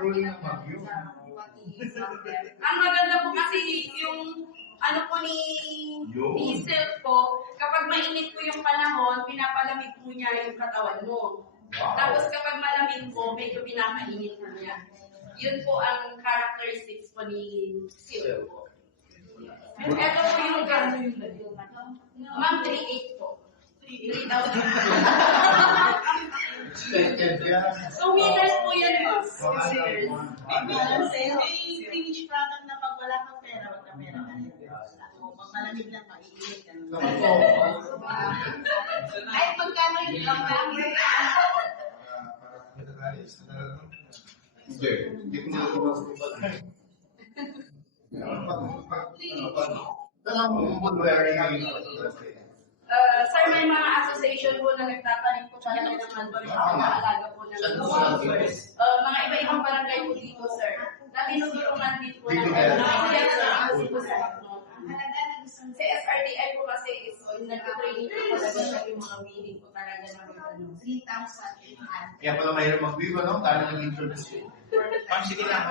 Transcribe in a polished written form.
Rolling ng bagyo. Ang maganda po kasi yung ano po ni Diesel po, kapag mainit po yung panahon, pinapalamig po niya yung katawan mo. Tapos kapag malamig po, medyo pinakainit na niya. Yun po ang characteristics po ni Seal po. Ito po yung gano'n yung Ma'am, 3.8 po. 3,000. So, meters po yan, boss. May finished product na pag wala kang pera, wag ka pera ka rin. Pag malamig lang, maiinit ka. Ay, magkano yung gamit? Hindi ko nalabas ko ba? Sir, may mga association po na nagtatanim po talaga ng mulberry at nakaalaga po ng mga iba-ibang barangay po dito, sir. Na tinutulungan din po ng si SRDI po kasi is nag-training po talaga siya yung mga meeting po talaga ng 3,000. Kaya pala mahirap mag-view, no? Kaya nag-introduce yun. Ma'am, sige lang.